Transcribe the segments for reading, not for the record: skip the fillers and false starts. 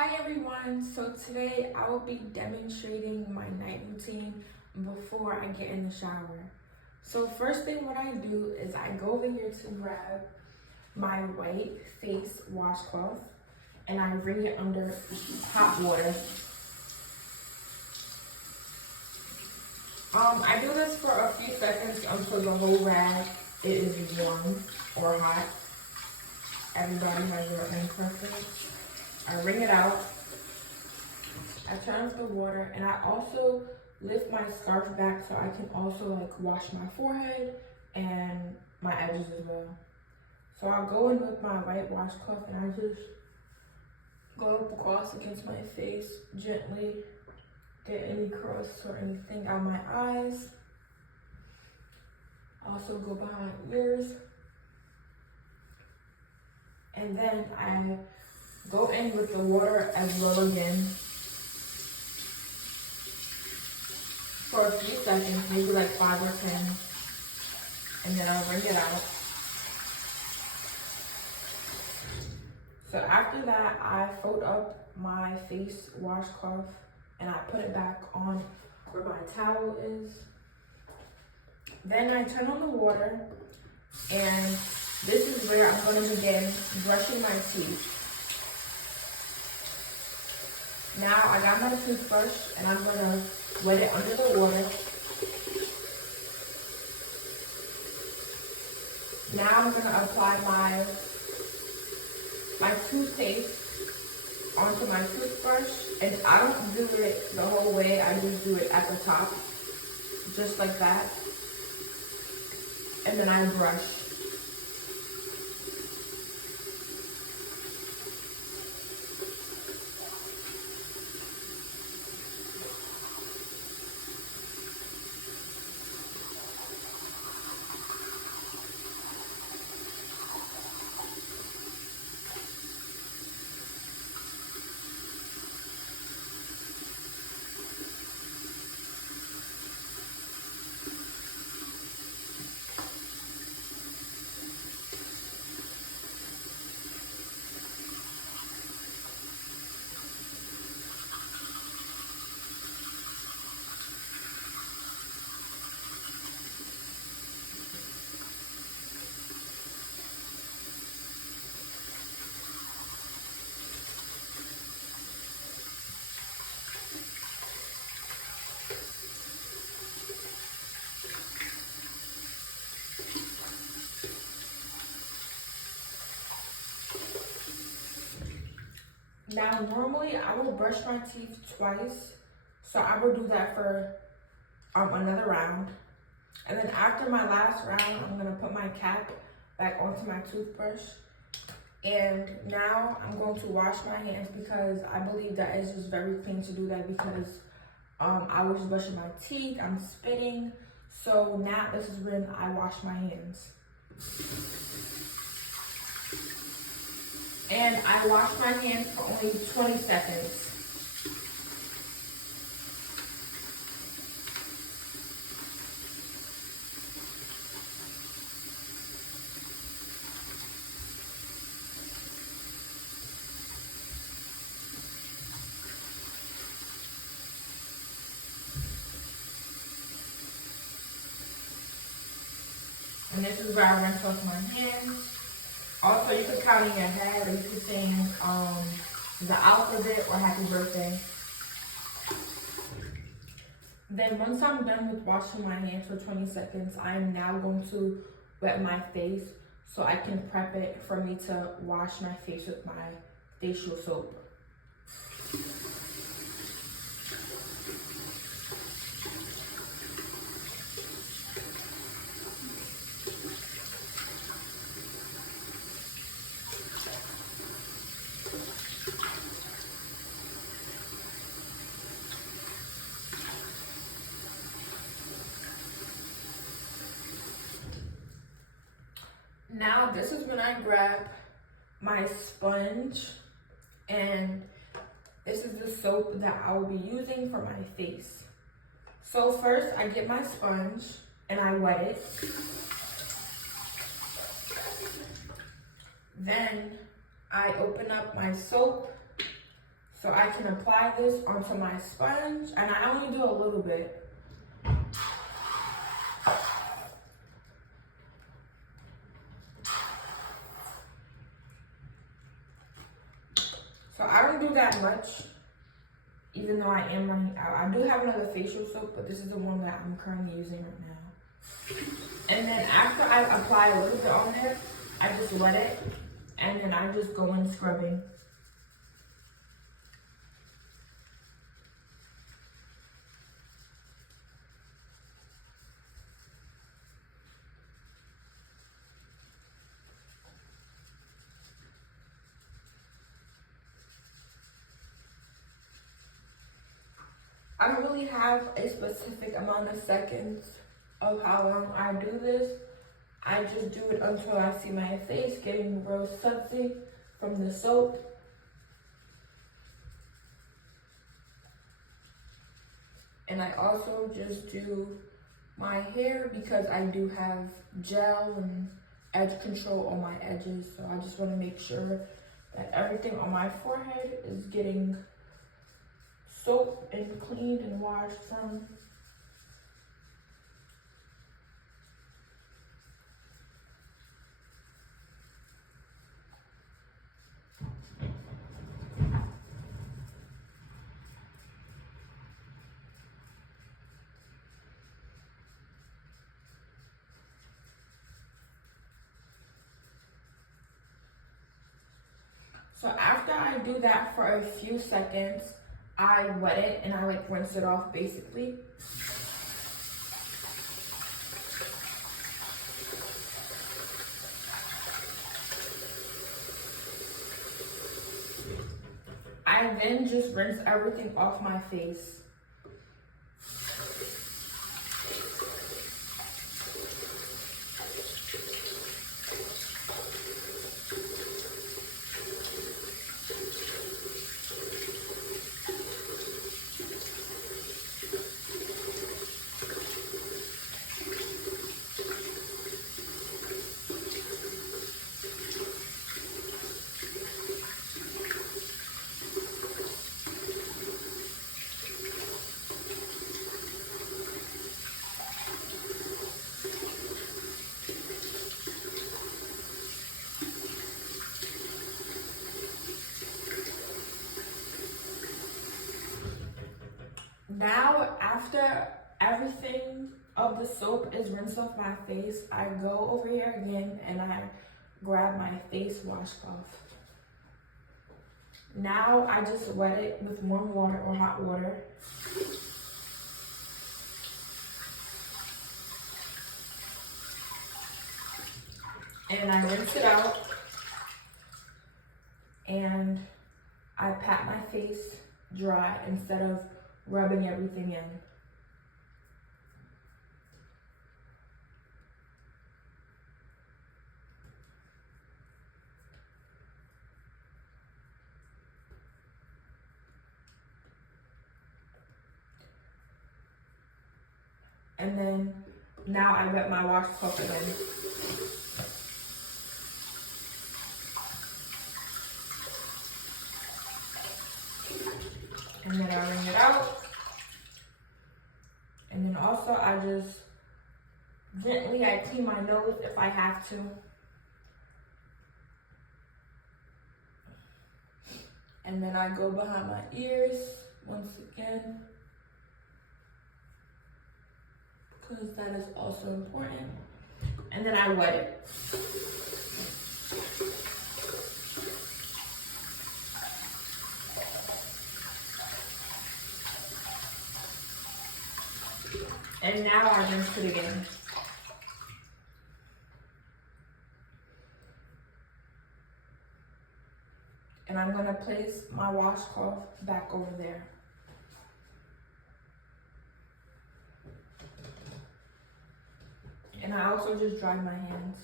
Hi everyone, so today I will be demonstrating my night routine before I get in the shower. So first thing what I do is I go over here to grab my white face washcloth and I bring it under hot water. I do this for a few seconds until the whole rag is warm or hot. Everybody has their own preference. I wring it out, I turn off the water, and I also lift my scarf back so I can also wash my forehead and my edges as well. So I'll go in with my white washcloth and I just go up across against my face, gently get any crusts or anything out my eyes. Also go behind ears. And then I go in with the water as well again for a few seconds, maybe like 5 or 10, and then I'll wring it out. So after that, I fold up my face washcloth and I put it back on where my towel is. Then I turn on the water, and this is where I'm going to begin brushing my teeth. Now I got my toothbrush and I'm gonna wet it under the water. Now I'm gonna apply my toothpaste onto my toothbrush, and I don't do it the whole way, I just do it at the top, just like that. And then I brush. Now, normally I will brush my teeth twice, so I will do that for another round. And then after my last round, I'm gonna put my cap back onto my toothbrush. And now I'm going to wash my hands because I believe that it's just very clean to do that because I was brushing my teeth, I'm spitting. So now this is when I wash my hands. And I wash my hands for only 20 seconds. And this is where I rinse off my hands. Also, you could count in your head, or you could sing the alphabet or happy birthday. Then once I'm done with washing my hands for 20 seconds, I am now going to wet my face so I can prep it for me to wash my face with my facial soap. Now this is when I grab my sponge, and this is the soap that I will be using for my face. So first I get my sponge and I wet it. Then I open up my soap so I can apply this onto my sponge, and I only do a little bit. So I don't do that much, even though I am running out. I do have another facial soap, but this is the one that I'm currently using right now. And then after I apply a little bit on there, I just wet it, and then I just go in scrubbing. I don't really have a specific amount of seconds of how long I do this. I just do it until I see my face getting real sudsy from the soap. And I also just do my hair because I do have gel and edge control on my edges. So I just want to make sure that everything on my forehead is getting soap and cleaned and washed from. So after I do that for a few seconds, I wet it and I like rinse it off basically. I then just rinse everything off my face. Now, after everything of the soap is rinsed off my face, I go over here again and I grab my face washcloth. Now, I just wet it with warm water or hot water. And I rinse it out. And I pat my face dry instead of rubbing everything in. And then now I wet my washcloth again. And then I wring it out. And then also I just gently, I clean my nose if I have to. And then I go behind my ears once again, because that is also important. And then I wet it. And now I rinse it again. And I'm gonna place my washcloth back over there. And I also just dry my hands.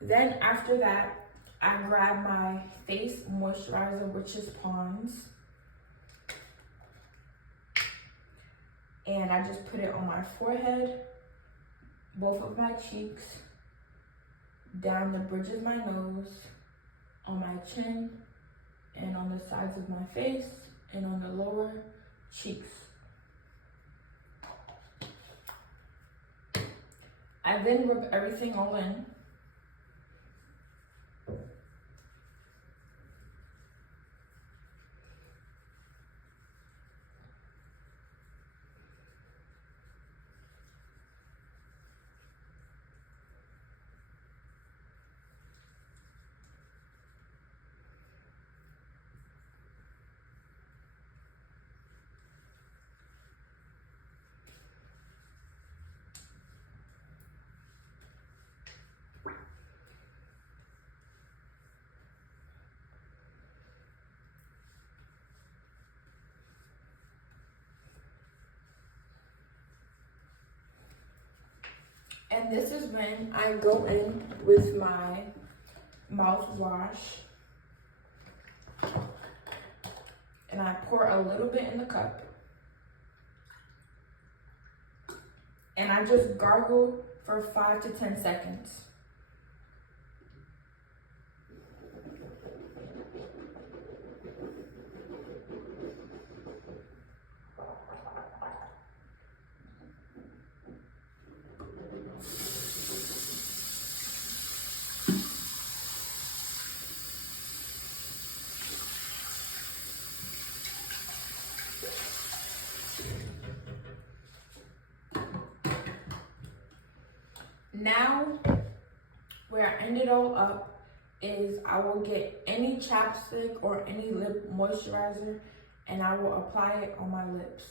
Then after that, I grab my face moisturizer, which is Pond's. And I just put it on my forehead, both of my cheeks, down the bridge of my nose, on my chin, and on the sides of my face and on the lower cheeks. I then rub everything all in. And this is when I go in with my mouthwash and I pour a little bit in the cup. And I just gargle for 5 to 10 seconds. Now, where I end it all up is I will get any chapstick or any lip moisturizer and I will apply it on my lips.